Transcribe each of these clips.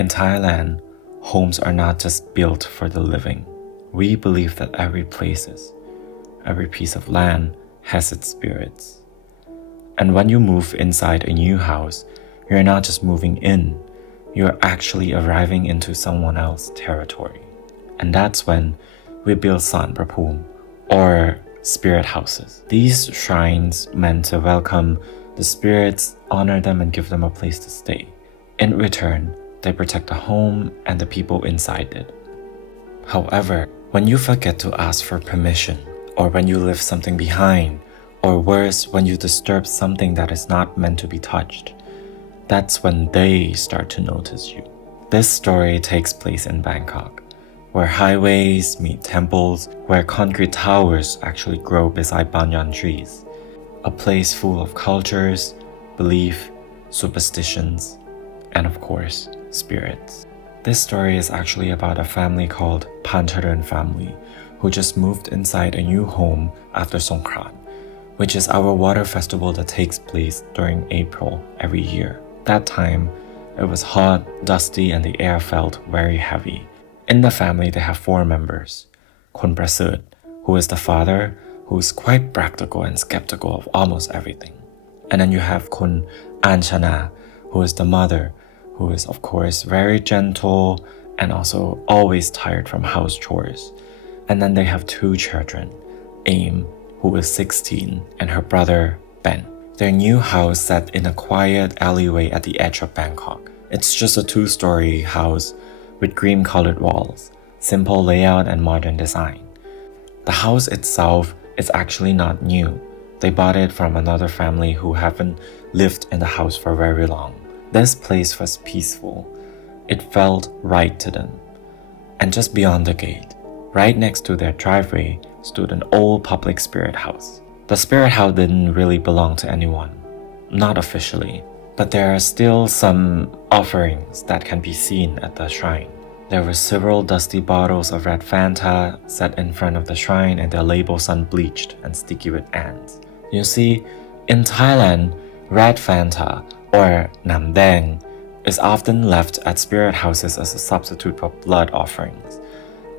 In Thailand, homes are not just built for the living. We believe that every piece of land has its spirits. And when you move inside a new house, you're not just moving in, you're actually arriving into someone else's territory. And that's when we build saan phum, or spirit houses. These shrines meant to welcome the spirits, honor them, and give them a place to stay. In return, they protect the home and the people inside it. However, when you forget to ask for permission, or when you leave something behind, or worse, when you disturb something that is not meant to be touched, that's when they start to notice you. This story takes place in Bangkok, where highways meet temples, where concrete towers actually grow beside banyan trees, a place full of cultures, belief, superstitions, and of course, spirits. This story is actually about a family called Pantaran family, who just moved inside a new home after Songkran, which is our water festival that takes place during April every year. That time, it was hot, dusty, and the air felt very heavy. In the family, they have 4 members. Kun Prasert, who is the father, who is quite practical and skeptical of almost everything. And then you have Kun Anchana, who is the mother, who is of course very gentle and also always tired from house chores. And then they have 2 children, Aim, who is 16, and her brother, Ben. Their new house set in a quiet alleyway at the edge of Bangkok. It's just a 2-story house with cream-colored walls, simple layout and modern design. The house itself is actually not new. They bought it from another family who haven't lived in the house for very long. This place was peaceful. It felt right to them. And just beyond the gate, right next to their driveway, stood an old public spirit house. The spirit house didn't really belong to anyone, not officially, but there are still some offerings that can be seen at the shrine. There were several dusty bottles of red Fanta set in front of the shrine and their labels unbleached and sticky with ants. You see, in Thailand, red Fanta, or Nam Dang, is often left at spirit houses as a substitute for blood offerings,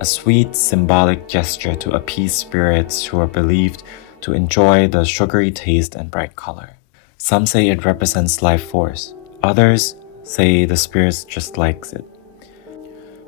a sweet symbolic gesture to appease spirits who are believed to enjoy the sugary taste and bright color. Some say it represents life force, others say the spirits just likes it.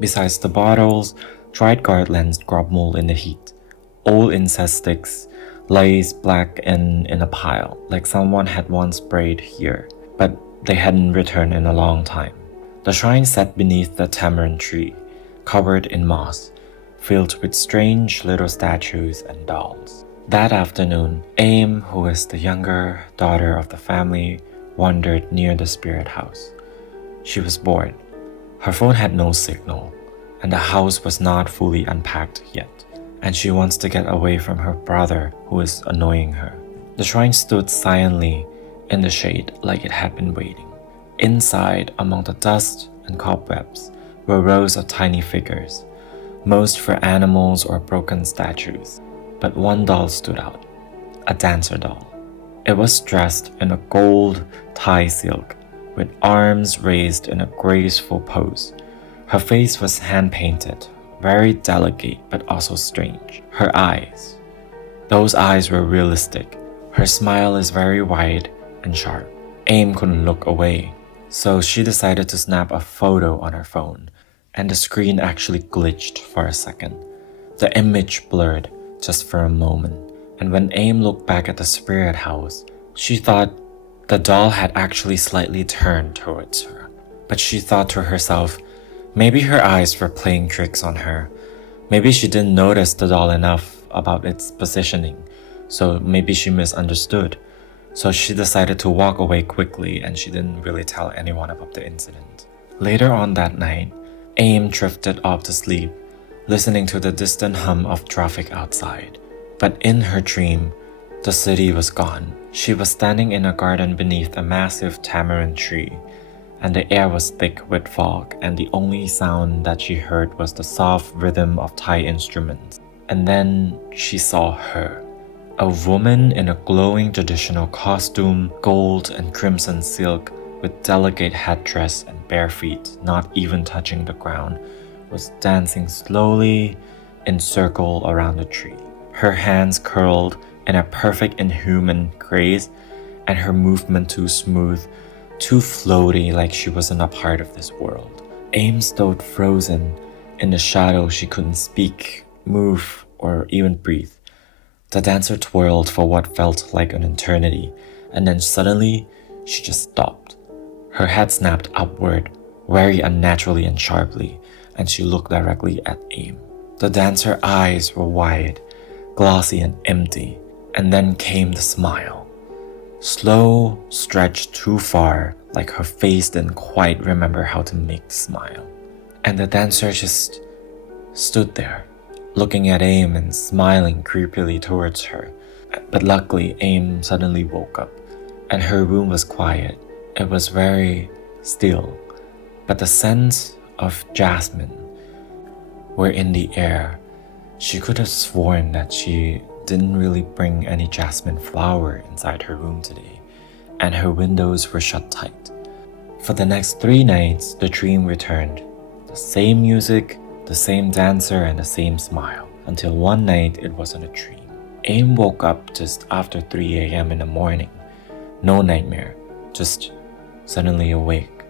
Besides the bottles, dried garlands grovel in the heat. Old incense sticks lays black in a pile, like someone had once prayed here, but they hadn't returned in a long time. The shrine sat beneath the tamarind tree, covered in moss, filled with strange little statues and dolls. That afternoon, Aim, who is the younger daughter of the family, wandered near the spirit house. She was bored. Her phone had no signal, and the house was not fully unpacked yet, and she wants to get away from her brother who is annoying her. The shrine stood silently in the shade like it had been waiting. Inside, among the dust and cobwebs, were rows of tiny figures, most for animals or broken statues. But one doll stood out, a dancer doll. It was dressed in a gold Thai silk, with arms raised in a graceful pose. Her face was hand-painted, very delicate but also strange. Her eyes, those eyes were realistic. Her smile is very wide and sharp. Aim couldn't look away, so she decided to snap a photo on her phone, and the screen actually glitched for a second. The image blurred just for a moment, and when Aim looked back at the spirit house, she thought the doll had actually slightly turned towards her. But she thought to herself, maybe her eyes were playing tricks on her. Maybe she didn't notice the doll enough about its positioning, so maybe she misunderstood. So she decided to walk away quickly, and she didn't really tell anyone about the incident. Later on that night, Aim drifted off to sleep, listening to the distant hum of traffic outside. But in her dream, the city was gone. She was standing in a garden beneath a massive tamarind tree, and the air was thick with fog, and the only sound that she heard was the soft rhythm of Thai instruments. And then she saw her, a woman in a glowing traditional costume, gold and crimson silk, with delicate headdress and bare feet not even touching the ground, was dancing slowly in circle around the tree. Her hands curled in a perfect inhuman grace, and her movement too smooth, too floaty, like she wasn't a part of this world. Aim stood frozen in the shadow. She couldn't speak, move, or even breathe. The dancer twirled for what felt like an eternity, and then suddenly, she just stopped. Her head snapped upward, very unnaturally and sharply, and she looked directly at Aim. The dancer's eyes were wide, glossy and empty, and then came the smile. Slow, stretched too far, like her face didn't quite remember how to make the smile. And the dancer just stood there, looking at Aim and smiling creepily towards her. But luckily, Aim suddenly woke up, and her room was quiet. It was very still, but the scent of jasmine were in the air. She could have sworn that she didn't really bring any jasmine flower inside her room today, and her windows were shut tight. For the next 3 nights, the dream returned. The same music, the same dancer, and the same smile, until one night it wasn't a dream. Aim woke up just after 3 a.m. in the morning. No nightmare, just suddenly awake.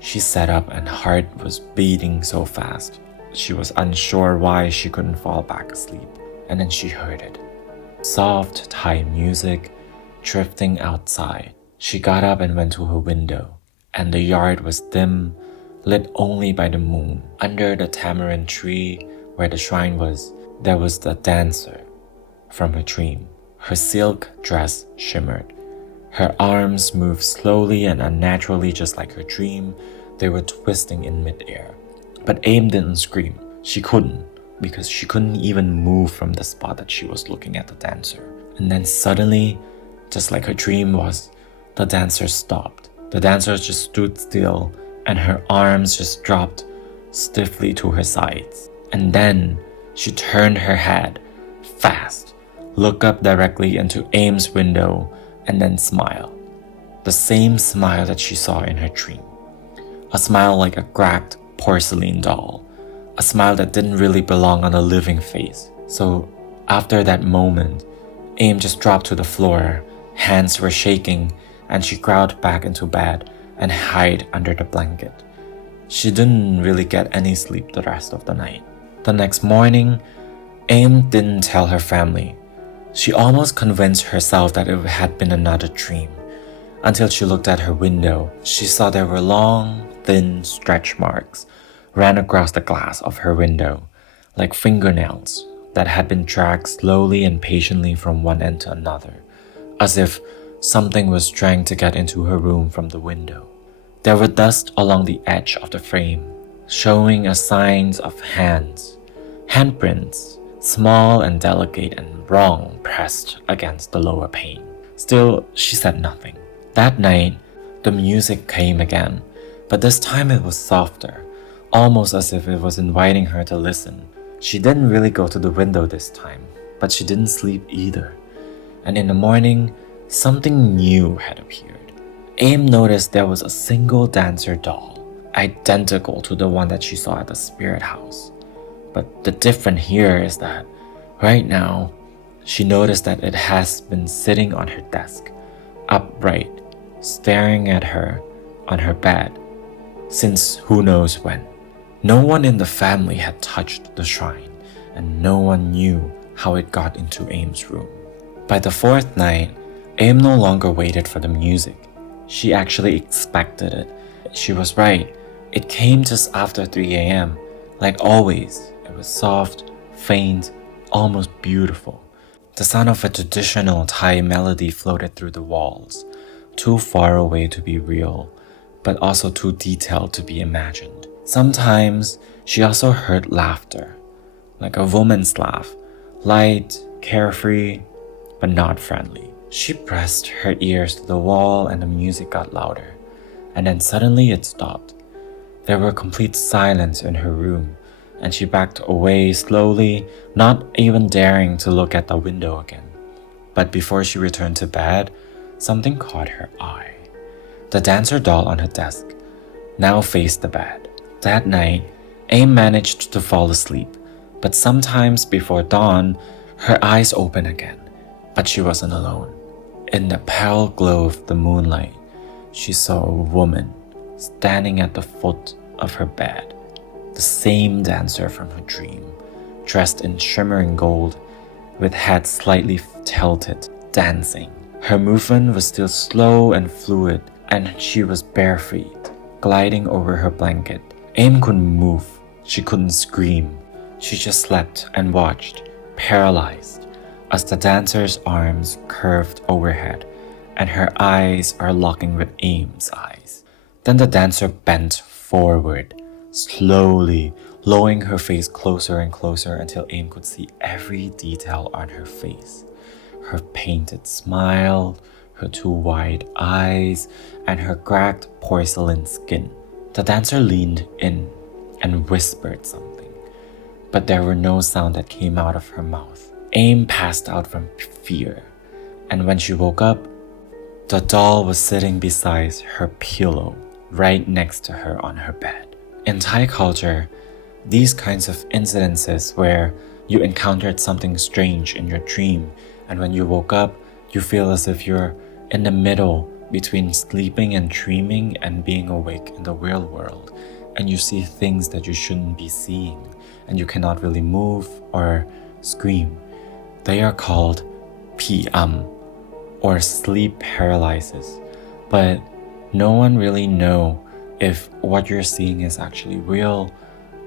She sat up and heart was beating so fast. She was unsure why she couldn't fall back asleep, and then she heard it. Soft Thai music drifting outside. She got up and went to her window, and the yard was dim, lit only by the moon. Under the tamarind tree where the shrine was, there was the dancer from her dream. Her silk dress shimmered. Her arms moved slowly and unnaturally, just like her dream. They were twisting in midair. But Aim didn't scream. She couldn't, because she couldn't even move from the spot that she was looking at the dancer. And then suddenly, just like her dream was, the dancer stopped. The dancer just stood still, and her arms just dropped stiffly to her sides. And then she turned her head fast, looked up directly into Aim's window, and then smiled. The same smile that she saw in her dream. A smile like a cracked porcelain doll. A smile that didn't really belong on a living face. So after that moment, Aim just dropped to the floor. Hands were shaking, and she crawled back into bed and hid under the blanket. She didn't really get any sleep the rest of the night. The next morning, Aim didn't tell her family. She almost convinced herself that it had been another dream, until she looked at her window. She saw there were long, thin stretch marks ran across the glass of her window, like fingernails that had been dragged slowly and patiently from one end to another, as if something was trying to get into her room from the window. There were dust along the edge of the frame, showing as signs of hands, handprints, small and delicate and wrong, pressed against the lower pane. Still, she said nothing. That night, the music came again, but this time it was softer, almost as if it was inviting her to listen. She didn't really go to the window this time, but she didn't sleep either. And in the morning, something new had appeared. Aim noticed there was a single dancer doll, identical to the one that she saw at the spirit house. But the difference here is that right now, she noticed that it has been sitting on her desk, upright, staring at her on her bed, since who knows when. No one in the family had touched the shrine, and no one knew how it got into Aim's room. By the 4th night, Aim no longer waited for the music. She actually expected it. She was right. It came just after 3 a.m. Like always, it was soft, faint, almost beautiful. The sound of a traditional Thai melody floated through the walls, too far away to be real, but also too detailed to be imagined. Sometimes she also heard laughter, like a woman's laugh, light, carefree, but not friendly. She pressed her ears to the wall and the music got louder, and then suddenly it stopped. There was complete silence in her room, and she backed away slowly, not even daring to look at the window again. But before she returned to bed, something caught her eye. The dancer doll on her desk now faced the bed. That night, Aim managed to fall asleep, but sometimes before dawn, her eyes opened again. But she wasn't alone. In the pale glow of the moonlight, she saw a woman standing at the foot of her bed, the same dancer from her dream, dressed in shimmering gold, with head slightly tilted, dancing. Her movement was still slow and fluid, and she was bare feet, gliding over her blanket. Aim couldn't move, she couldn't scream. She just slept and watched, paralyzed, as the dancer's arms curved overhead, and her eyes are locking with Aim's eyes. Then the dancer bent forward, slowly, lowering her face closer and closer until Aim could see every detail on her face. Her painted smile, her two wide eyes, and her cracked porcelain skin. The dancer leaned in and whispered something, but there were no sound that came out of her mouth. Aim passed out from fear, and when she woke up, the doll was sitting beside her pillow, right next to her on her bed. In Thai culture, these kinds of incidences where you encountered something strange in your dream, and when you woke up, you feel as if you're in the middle between sleeping and dreaming and being awake in the real world, and you see things that you shouldn't be seeing, and you cannot really move or scream. They are called phum, or sleep paralysis, but no one really know if what you're seeing is actually real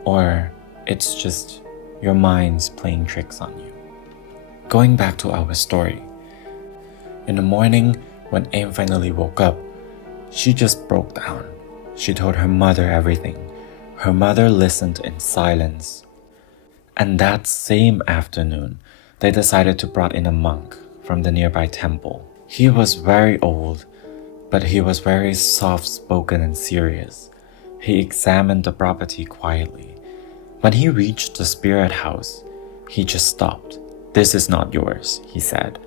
or it's just your mind's playing tricks on you. Going back to our story, in the morning when Aim finally woke up, she just broke down. She told her mother everything. Her mother listened in silence. And that same afternoon, they decided to bring in a monk from the nearby temple. He was very old, but he was very soft-spoken and serious. He examined the property quietly. When he reached the spirit house, he just stopped. "This is not yours," he said,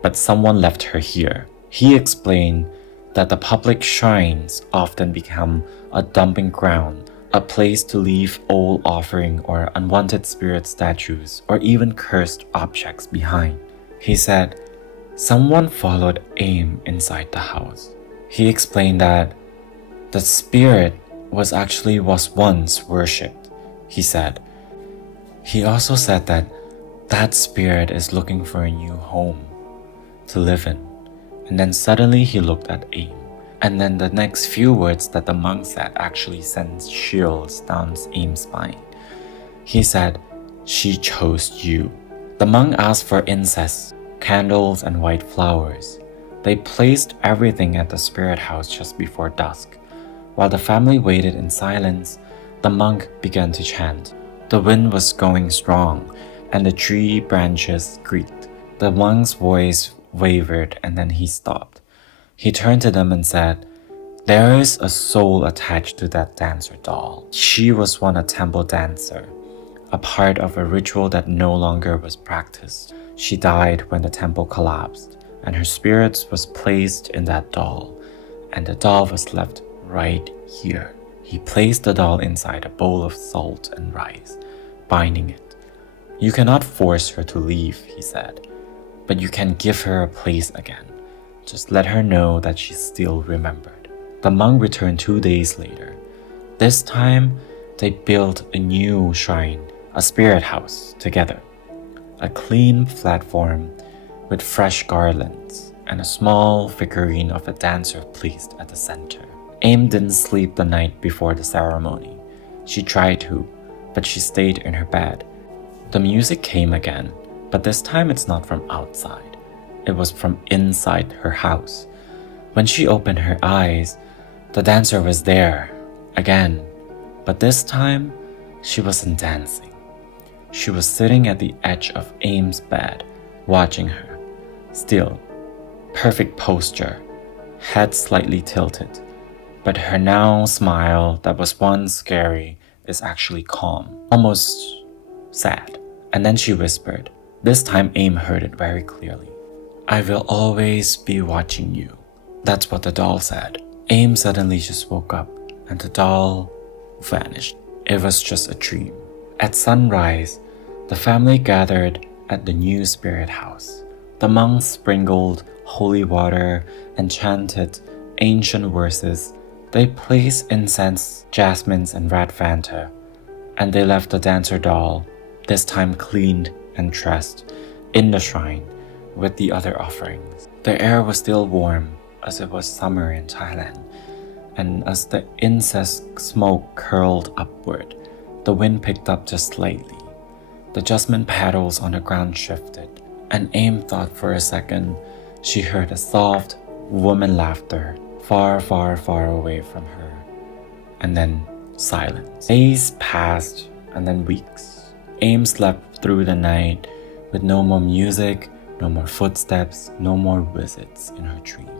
"but someone left her here." He explained that the public shrines often become a dumping ground, a place to leave old offering or unwanted spirit statues or even cursed objects behind. He said, someone followed Aim inside the house. He explained that the spirit was once worshipped, he said. He also said that that spirit is looking for a new home to live in. And then suddenly he looked at Aim. And then the next few words that the monk said actually sent chills down Aim's spine. He said, "She chose you." The monk asked for incense, candles, and white flowers. They placed everything at the spirit house just before dusk. While the family waited in silence, the monk began to chant. The wind was going strong, and the tree branches creaked. The monk's voice wavered, and then he stopped. He turned to them and said, "There is a soul attached to that dancer doll. She was once a temple dancer, a part of a ritual that no longer was practiced. She died when the temple collapsed, and her spirit was placed in that doll, and the doll was left right here." He placed the doll inside a bowl of salt and rice, binding it. "You cannot force her to leave," he said, "but you can give her a place again. Just let her know that she's still remembered." The monk returned 2 days later. This time, they built a new shrine, a spirit house, together. A clean platform with fresh garlands and a small figurine of a dancer placed at the center. Aim didn't sleep the night before the ceremony. She tried to, but she stayed in her bed. The music came again, but this time it's not from outside. It was from inside her house. When she opened her eyes, the dancer was there again, but this time she wasn't dancing. She was sitting at the edge of Aim's bed, watching her. Still, perfect posture, head slightly tilted, but her now smile that was once scary is actually calm, almost sad. And then she whispered. This time Aim heard it very clearly. "I will always be watching you." That's what the doll said. Aim suddenly just woke up and the doll vanished. It was just a dream. At sunrise, the family gathered at the new spirit house. The monks sprinkled holy water and chanted ancient verses. They placed incense, jasmines, and red Fanta, and they left the dancer doll, this time cleaned and dressed, in the shrine with the other offerings. The air was still warm as it was summer in Thailand, and as the incense smoke curled upward, the wind picked up just slightly. The jasmine petals on the ground shifted, and Aim thought for a second she heard a soft, woman laughter far, far, far away from her. And then silence. Days passed, and then weeks. Aim slept through the night with no more music, no more footsteps, no more visits in her dream.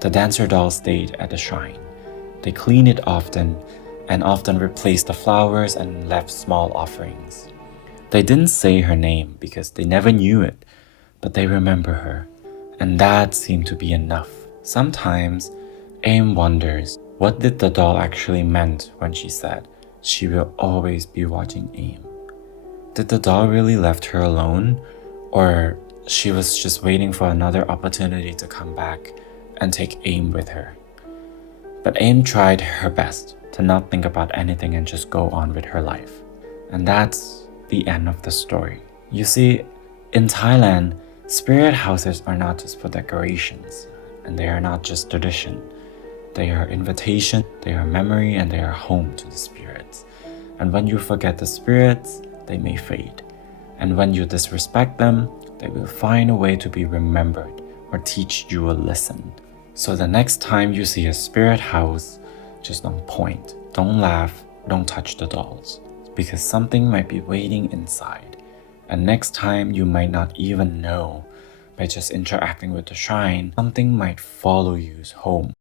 The dancer doll stayed at the shrine. They cleaned it often, and often replaced the flowers and left small offerings. They didn't say her name because they never knew it, but they remember her, and that seemed to be enough. Sometimes, Aim wonders, what did the doll actually meant when she said she will always be watching Aim? Did the doll really left her alone, or she was just waiting for another opportunity to come back and take Aim with her? But Aim tried her best to not think about anything and just go on with her life. And that's the end of the story. You see, in Thailand, spirit houses are not just for decorations, and they are not just tradition. They are invitation, they are memory, and they are home to the spirits. And when you forget the spirits, they may fade. And when you disrespect them, they will find a way to be remembered or teach you a lesson. So the next time you see a spirit house, just don't point, don't laugh, don't touch the dolls, because something might be waiting inside. And next time you might not even know, by just interacting with the shrine, something might follow you home.